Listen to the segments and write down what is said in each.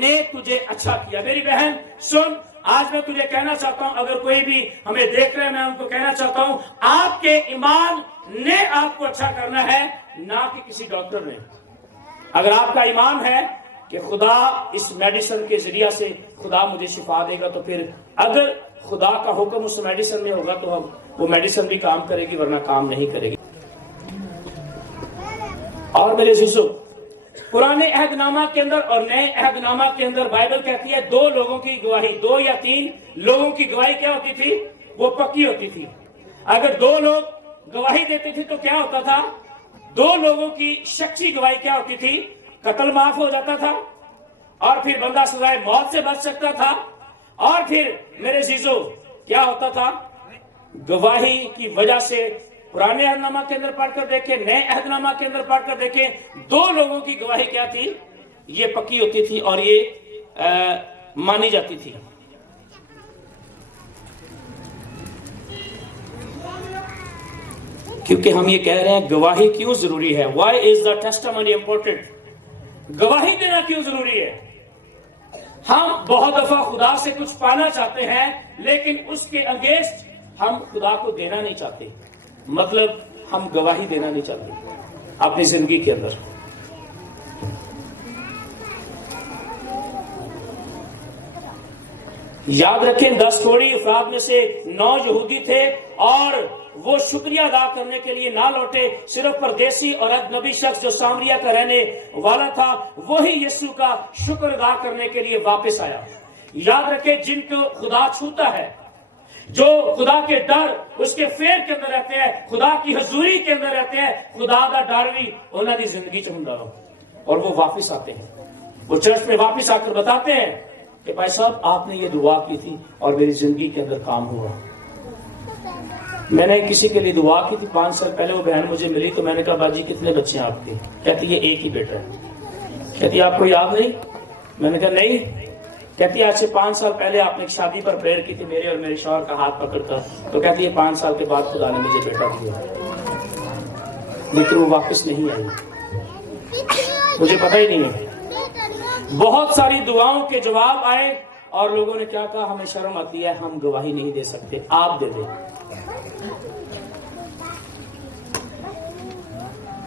نے تجھے اچھا کیا۔ میری بہن سن، آج میں تجھے کہنا چاہتا ہوں، اگر کوئی بھی ہمیں دیکھ رہے ہیں، میں ان کو کہنا چاہتا ہوں، آپ کے ایمان نے آپ کو اچھا کرنا ہے، نہ کہ کسی ڈاکٹر نے۔ اگر آپ کا ایمان ہے کہ خدا اس میڈیسن کے ذریعہ سے خدا مجھے شفا دے گا، تو پھر اگر خدا کا حکم اس میڈیسن میں ہوگا تو وہ میڈیسن بھی کام کرے گی، ورنہ کام نہیں کرے گی۔ اور میرے عزیزو، پرانے عہد نامہ کے اندر اور نئے عہد نامہ کے اندر بائبل کہتی ہے 2 لوگوں کی گواہی، 2 یا 3 لوگوں کی گواہی کیا ہوتی تھی؟ وہ پکی ہوتی تھی۔ اگر 2 لوگ گواہی دیتے تھے تو کیا ہوتا تھا؟ 2 لوگوں کی شخصی گواہی کیا ہوتی تھی؟ قتل معاف ہو جاتا تھا، اور پھر بندہ سزائے موت سے بچ سکتا تھا، اور پھر میرے عزیزو کیا ہوتا تھا؟ گواہی کی وجہ سے پرانے عہد نامہ کے اندر پڑھ کر دیکھیں، نئے عہد نامہ کے اندر پڑھ کر دیکھیں، 2 لوگوں کی گواہی کیا تھی؟ یہ پکی ہوتی تھی اور یہ مانی جاتی تھی۔ کیونکہ ہم یہ کہہ رہے ہیں گواہی کیوں ضروری ہے؟ Why is the testimony important؟ گواہی دینا کیوں ضروری ہے؟ ہم بہت دفعہ خدا سے کچھ پانا چاہتے ہیں، لیکن اس کے اگینسٹ ہم خدا کو دینا نہیں چاہتے، مطلب ہم گواہی دینا نہیں چاہتے اپنی زندگی کے اندر۔ یاد رکھیں 10 تھوڑی افراد میں سے 9 یہودی تھے، اور وہ شکریہ ادا کرنے کے لیے نہ لوٹے، صرف پردیسی اور اجنبی شخص جو سامریا کا رہنے والا تھا وہی یسوع کا شکر ادا کرنے کے لیے واپس آیا۔ یاد رکھیں جن کو خدا چھوتا ہے، جو خدا کے ڈر اس کے فیر کے اندر رہتے ہیں، خدا کی حضوری کے اندر رہتے ہیں، خدا کا ڈر بھی انہوں کی زندگی چاہتا ہو، اور وہ واپس آتے ہیں، وہ چرچ میں واپس آ کر بتاتے ہیں کہ بھائی صاحب آپ نے یہ دعا کی تھی اور میری زندگی کے اندر کام ہوا۔ میں نے کسی کے لیے دعا کی تھی 5 سال پہلے، وہ بہن مجھے ملی تو میں نے کہا باجی کتنے بچے ہیں آپ کے؟ کہتی یہ ایک ہی بیٹا ہے۔ کہتی آپ کو یاد نہیں؟ میں نے کہا نہیں۔ کہتی آج سے 5 سال پہلے آپ نے ایک شادی پر پریئر کی تھی میرے اور میرے شوہر کا ہاتھ پکڑ کر، تو کہتی ہے 5 سال کے بعد خدا نے مجھے بیٹا دیا، لیکن وہ واپس نہیں آئی، مجھے پتہ ہی نہیں ہے۔ بہت ساری دعاؤں کے جواب آئے اور لوگوں نے کیا کہا؟ ہمیں شرم آتی ہے، ہم گواہی نہیں دے سکتے، آپ دے دیں۔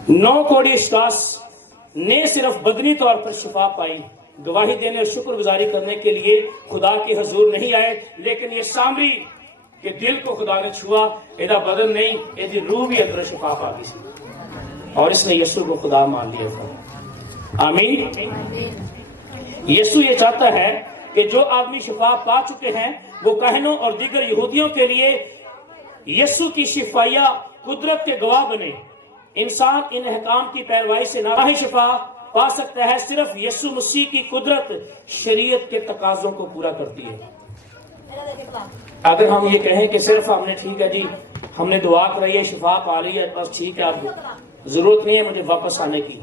9 کوڑی اشخاص نے صرف بدنی طور پر شفا پائی، گواہی دینے اور شکر گزاری کرنے کے لیے خدا کے حضور نہیں آئے، لیکن یہ سامری کے دل کو خدا نے چھوا، ایدہ بدن نہیں، ایدی روح بھی اندر شفا پا گئی سی، اور اس نے یسوع کو خدا مان لیا تھا۔ آمین۔ یسوع یہ چاہتا ہے کہ جو آدمی شفا پا چکے ہیں وہ کاہنوں اور دیگر یہودیوں کے لیے یسوع کی شفائیہ قدرت کے گواہ بنے۔ انسان ان احکام کی پیروی سے نہ ہی شفا پا سکتا ہے، صرف یسوع مسیح کی قدرت شریعت کے تقاضوں کو پورا کرتی ہے۔ اگر ہم یہ کہیں کہ صرف ہم نے ٹھیک ہے جی ہم نے دعا کرائی ہے، شفا پا لی ہے، بس ٹھیک ہے، اب ضرورت نہیں ہے مجھے واپس آنے کی،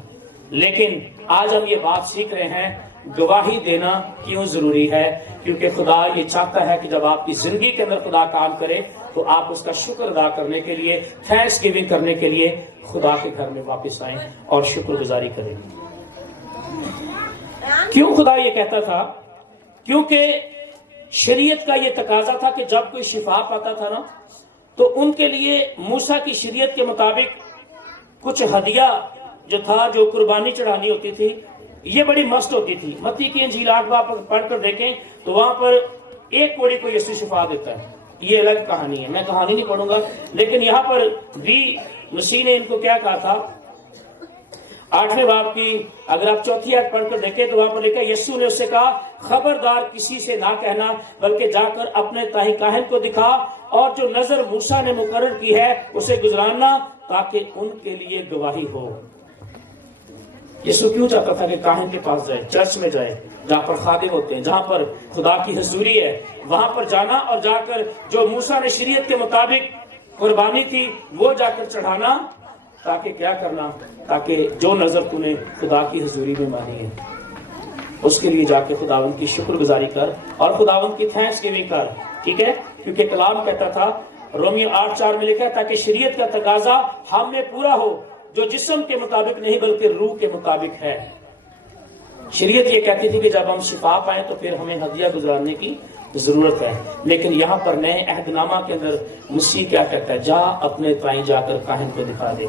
لیکن آج ہم یہ بات سیکھ رہے ہیں گواہی دینا کیوں ضروری ہے، کیونکہ خدا یہ چاہتا ہے کہ جب آپ کی زندگی کے اندر خدا کام کرے تو آپ اس کا شکر ادا کرنے کے لیے، تھینکس گیونگ کرنے کے لیے خدا کے گھر میں واپس آئیں اور شکر گزاری کریں۔ کیوں خدا یہ کہتا تھا؟ کیونکہ شریعت کا یہ تقاضا تھا کہ جب کوئی شفا پاتا تھا نا تو ان کے لیے موسیٰ کی شریعت کے مطابق کچھ ہدیہ جو تھا، جو قربانی چڑھانی ہوتی تھی، یہ بڑی مست ہوتی تھی۔ متی کی انجیل 8 باب پڑھ کر دیکھیں تو وہاں پر 1 کوڑی کو یسوع شفا دیتا ہے، یہ الگ کہانی ہے، میں کہانی نہیں پڑھوں گا، لیکن یہاں پر بھی مسیح نے ان کو کیا کہا تھا؟ 8ویں باب کی اگر آپ 4 آیت پڑھ کر دیکھیں تو وہاں پر لکھا یسوع نے اس سے کہا خبردار کسی سے نہ کہنا، بلکہ جا کر اپنے تائی کاہن کو دکھا اور جو نظر موسیٰ نے مقرر کی ہے اسے گزرانا، تاکہ ان کے لیے گواہی ہو۔ یسوع کیوں چاہتا تھا کہ کاہن کے پاس جائے، چرچ میں جائے، جہاں پر خادم ہوتے ہیں، جہاں پر خدا کی حضوری ہے، وہاں پر جانا اور جا کر جو موسیٰ نے شریعت کے مطابق قربانی تھی وہ جا کر چڑھانا، تاکہ کیا کرنا؟ تاکہ جو نظر تو نے خدا کی حضوری میں مانی ہے اس کے لیے جا کے خداوند کی شکر گزاری کر اور خداوند کی تھینکس گیونگ کر، ٹھیک ہے؟ کیونکہ کلام کہتا تھا، رومیو 8:4 میں لکھا ہے تاکہ شریعت کا تقاضا ہم میں پورا ہو جو جسم کے مطابق نہیں بلکہ روح کے مطابق ہے۔ شریعت یہ کہتی تھی کہ جب ہم شفا پائیں تو پھر ہمیں ہدیہ گزارنے کی ضرورت ہے، لیکن یہاں پر نئے عہد نامہ کے اندر مسیح کیا کہتا ہے؟ جا اپنے تائیں جا کر کاہن کو دکھا دے،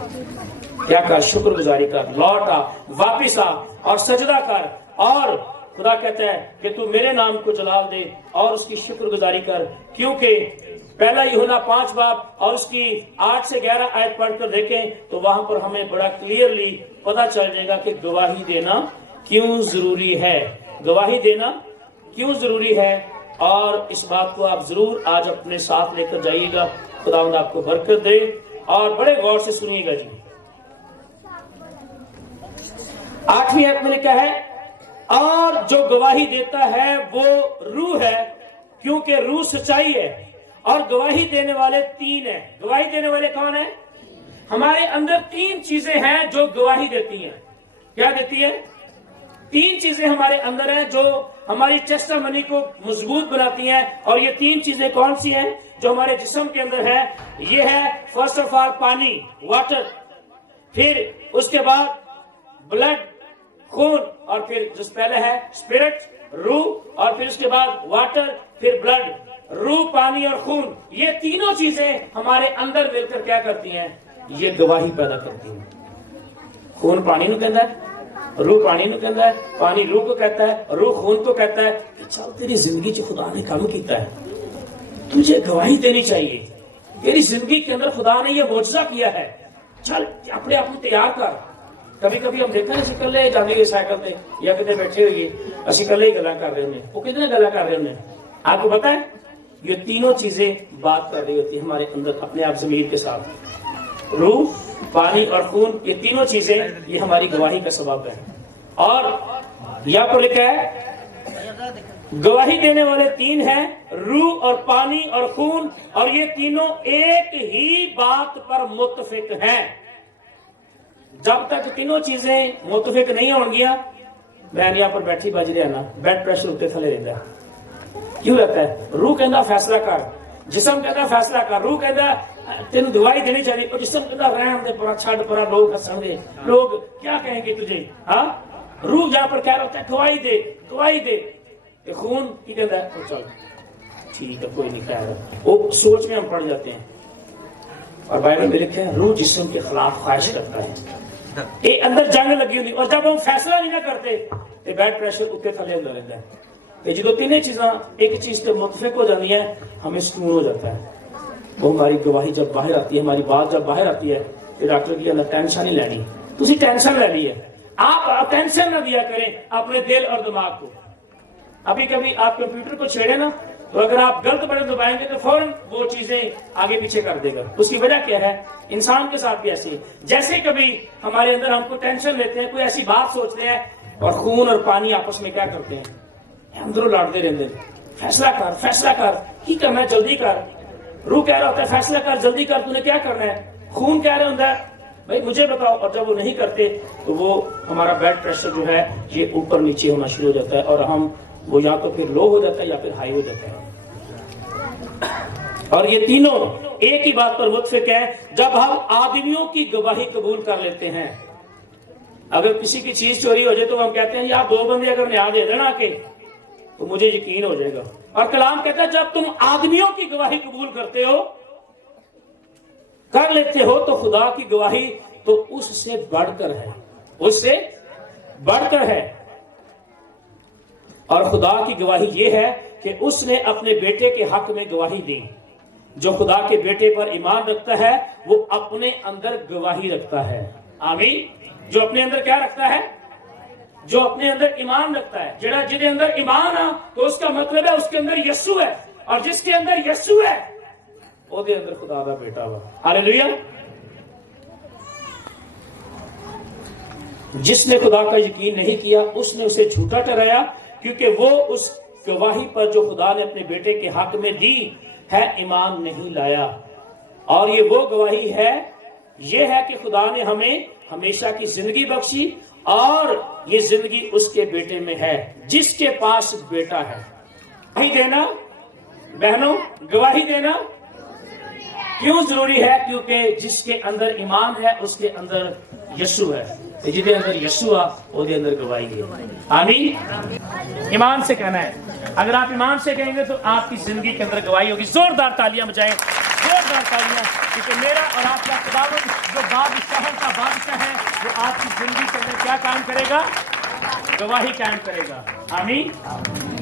کیا کر؟ شکر گزاری کر، لوٹ آ، واپس آ اور سجدہ کر، اور خدا کہتا ہے کہ تو میرے نام کو جلال دے اور اس کی شکر گزاری کر، کیونکہ پہلا یوحنا 5 باب اور اس کی 8 سے 11 آیت پڑھ کر دیکھیں تو وہاں پر ہمیں بڑا کلیئرلی پتا چل جائے گا کہ گواہی دینا کیوں ضروری ہے، گواہی دینا کیوں ضروری ہے، اور اس بات کو آپ ضرور آج اپنے ساتھ لے کر جائیے گا۔ خداوند آپ کو برکت دے، اور بڑے غور سے سنیے گا جی۔ 8ویں آیت میں لکھا ہے، اور جو گواہی دیتا ہے وہ روح ہے، کیونکہ روح سچائی ہے، اور گواہی دینے والے 3 ہیں۔ گواہی دینے والے کون ہیں؟ ہمارے اندر 3 چیزیں ہیں جو گواہی دیتی ہیں۔ کیا دیتی ہیں؟ 3 چیزیں ہمارے اندر ہیں جو ہماری ٹیسٹیمنی کو مضبوط بناتی ہیں، اور یہ 3 چیزیں کون سی ہیں جو ہمارے جسم کے اندر ہے؟ یہ ہے فرسٹ آف آل پانی، واٹر، پھر اس کے بعد بلڈ، خون، اور پھر جس پہلے ہے اسپرٹ، روح، اور پھر اس کے بعد واٹر، پھر بلڈ، روح، پانی اور خون۔ یہ تینوں چیزیں ہمارے اندر مل کر کیا کرتی ہیں؟ یہ گواہی پیدا کرتی ہیں۔ خون پانی نو کہتا ہے، روح پانی نو کہتا ہے، پانی روح کو کہتا ہے، روح خون کو کہتا ہے کہ چل تیری زندگی چ خدا نے کام کیتا ہے، تجھے گواہی دینی چاہیے، تیری زندگی کے اندر خدا نے یہ معجزہ کیا ہے، چل اپنے آپ کو تیار کر۔ کبھی کبھی ہم دیکھتے ہیں اسی کلے جانے گے سائیکل پہ یا کتنے بیٹھے ہوئے اسی کلے ہی گلا کر رہے ہونے، وہ کتنے گلا کر رہے ہونے؟ آپ کو پتا ہے یہ تینوں چیزیں بات کر رہی ہوتی ہیں ہمارے اندر اپنے آپ ضمیر کے ساتھ۔ روح، پانی اور خون، یہ تینوں چیزیں یہ ہماری گواہی کا سبب ہے۔ اور یہاں پر لکھا ہے گواہی دینے والے 3 ہیں، روح اور پانی اور خون، اور یہ تینوں ایک ہی بات پر متفق ہیں۔ جب تک تینوں چیزیں متفق نہیں ہوں گیا، میں یہاں پر بیٹھی بج رہا نا، بلڈ پریشر اتنے تھلے رہتا ہے، کیوں رہتا ہے؟ روح کہنا فیصلہ کر، جسم کہنا فیصلہ کر، روح کہنا تین دعائی دینی چاہیے، اور جسم کہنا رہن دے پرا، چھڑ پرا، لوگ ہسن گے، لوگ کیا کہیں گے تجھے؟ ہاں، روح یہاں پر کہہ رہا ہوتا ہے گواہی دے، گواہی دے۔ خون کی کہتا ہے چل ٹھیک ہے کوئی نہیں کہہ رہا، وہ سوچ میں ہم پڑ جاتے ہیں۔ اور بائبل میں لکھا ہے روح جسم کے خلاف خواہش کرتا ہے، یہ اندر جنگ لگی ہوئی، اور جب ہم فیصلہ نہیں نہ کرتے تو بلڈ پریشر اتنے تھلے ہوتا رہتا ہے۔ جدو تینوں چیزاں ایک چیز پہ متفق ہو جاتی ہیں ہمیں سکون ہو جاتا ہے۔ وہ ہماری گواہی جب باہر آتی ہے، ہماری بات جب باہر آتی ہے کہ ڈاکٹر کی ٹینشن نہیں لینی، تھی ٹینشن لے لی ہے، آپ ٹینشن نہ دیا کریں اپنے دل اور دماغ کو۔ ابھی کبھی آپ کمپیوٹر کو چھیڑے نا تو اگر آپ غلط بٹن دبائیں گے تو فوراً وہ چیزیں آگے پیچھے کر دے گا۔ اس کی وجہ کیا ہے؟ انسان کے ساتھ بھی ایسی، جیسے کبھی ہمارے اندر ہم کو ٹینشن لیتے ہیں، کوئی ایسی بات سوچتے ہیں، اور خون اور پانی آپس میں کیا کرتے ہیں؟ اندروں لڑتے رہتے ہیں، فیصلہ کر، فیصلہ کر، کی کرنا ہے جلدی کر۔ روح کہہ رہا ہوتا ہے فیصلہ کر، جلدی کر، تو نے کیا کرنا ہے؟ خون کہہ رہا ہوتا ہے بھائی مجھے بتاؤ، اور جب وہ نہیں کرتے تو وہ ہمارا بلڈ پریشر جو ہے یہ اوپر نیچے ہونا شروع ہو جاتا ہے، اور ہم وہ یا تو پھر لو ہو جاتا ہے یا پھر ہائی ہو جاتا ہے۔ اور یہ تینوں ایک ہی بات پر متفق ہیں۔ جب ہم آدمیوں کی گواہی قبول کر لیتے ہیں، اگر کسی کی چیز چوری ہو جائے تو ہم کہتے ہیں یار 2 بندے اگر نیا دے دینا کے تو مجھے یقین ہو جائے گا۔ اور کلام کہتا ہے جب تم آدمیوں کی گواہی قبول کرتے ہو، کر لیتے ہو، تو خدا کی گواہی تو اس سے بڑھ کر ہے، اس سے بڑھ کر ہے۔ اور خدا کی گواہی یہ ہے کہ اس نے اپنے بیٹے کے حق میں گواہی دی۔ جو خدا کے بیٹے پر ایمان رکھتا ہے وہ اپنے اندر گواہی رکھتا ہے۔ آمین۔ جو اپنے اندر کیا رکھتا ہے؟ جو اپنے اندر ایمان رکھتا ہے۔ جڑا جدے اندر ایمان ہے تو اس کا مطلب ہے اس کے اندر یسوع ہے، اور جس کے اندر یسوع ہے وہ دے اندر خدا دا بیٹا ہوا۔ ہاللیلویا۔ جس نے خدا کا یقین نہیں کیا اس نے اسے جھوٹا ٹھہرایا، کیونکہ وہ اس گواہی پر جو خدا نے اپنے بیٹے کے حق میں دی ہے ایمان نہیں لایا۔ اور یہ وہ گواہی ہے، یہ ہے کہ خدا نے ہمیں ہمیشہ کی زندگی بخشی، اور یہ زندگی اس کے بیٹے میں ہے جس کے پاس بیٹا ہے۔ گواہی دینا بہنوں، گواہی دینا کیوں ضروری ہے؟ کیونکہ جس کے اندر ایمان ہے اس کے اندر یسوع ہے۔ جہدے اندر یسوع آ وہ دے اندر گواہی ہے. آمین. ایمان سے کہنا ہے. اگر آپ ایمان سے کہیں گے تو آپ کی زندگی کے اندر گواہی ہوگی. زوردار تالیاں بجائیں, زوردار تالیاں, کیونکہ میرا اور آپ کا خداوند جو بادشاہوں کا بادشاہ ہے وہ آپ کی زندگی کے اندر کیا قائم کرے گا؟ گواہی قائم کرے گا. آمین.